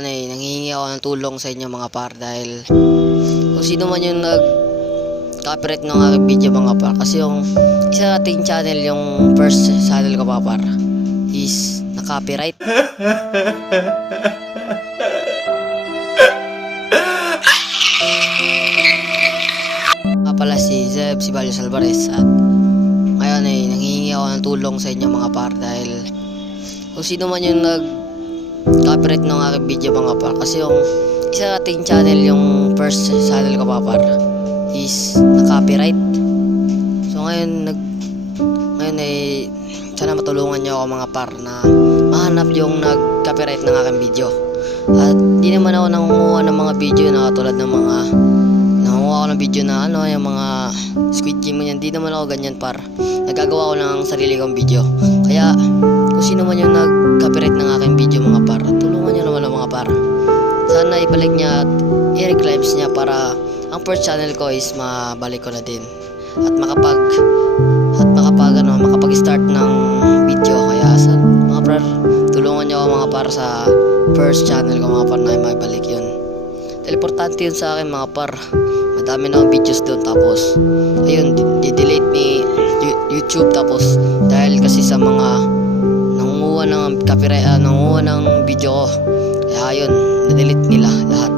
Ngayon ay nanghihingi ako ng tulong sa inyo mga par, dahil kung sino man yung nag-copyright ng aking video mga par, kasi yung isa nating channel, yung first channel ko mga par, is na-copyright. Pala si Zeb Siballos Alvarez, at ngayon ay nanghihingi ako ng tulong sa inyo mga par, dahil kung sino man yung nag-copyright ng aking video mga par, kasi yung isa nating channel, yung first channel ko mga par, is na-copyright. So ngayon ay sana matulungan nyo ako mga par na mahanap yung nag-copyright ng aking video. At di naman ako nangunguha ng mga video na katulad ng mga nangunguha ako ng video na yung mga Squid Game yan. Di naman ako ganyan par. Nagagawa ko ng sarili kong video. Kaya kung sino man yung nag-copyright ng aking video mga par, tulungan nyo naman ang mga par. Sana ibalik niya at i-reclaims niya para ang first channel ko is mabalik ko na din. At makapag-start ng video. Kaya sa mga par, tulungan nyo ako mga par sa first channel ko mga par na maibalik yun. Dahil importante yun sa akin mga par. Madami na akong videos doon, tapos ayun, di-delete ni YouTube, tapos dahil kasi sa mga nangunguha ng copyright, nangunguha ng video ko, kaya ayun, na-delete nila lahat.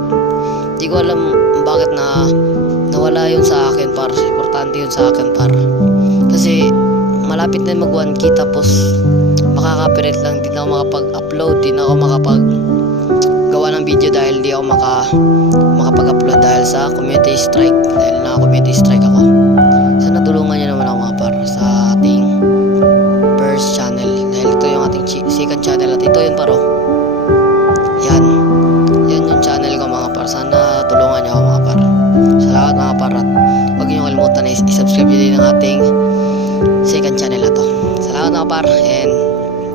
Hindi ko alam bakit nawala yun sa akin par. Importante yun sa akin par, kasi malapit na mag 1K, tapos makaka-copyright lang. Di na ako makapag-upload, di na ako makapag-gawa ng video dahil di ako makapag-upload dahil sa community strike, dahil na-community strike ako. Sana tulungan nyo naman ako mga par sa ating first channel, dahil ito yung ating second channel, at ito yun paro. Yan yung channel ko mga par. Sana tulungan nyo ako mga par. Salamat mga par, at huwag nyo kalimutan na i-subscribe nyo din ang ating second channel na to. Salamat mga par, and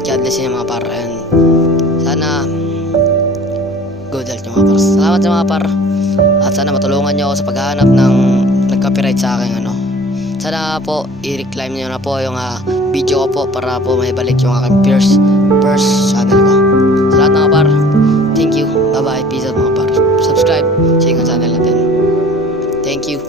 God bless you mga par, and sana good health mga par. Salamat sa mga par, at sana matulungan nyo ako sa paghahanap ng nag-copyright sa akin Sana po i-reclaim nyo na po yung video ko po, para po may balik yung aking first channel ko. Salamat mga par, thank you, bye bye, peace out mga par. Subscribe sa channel natin. Thank you.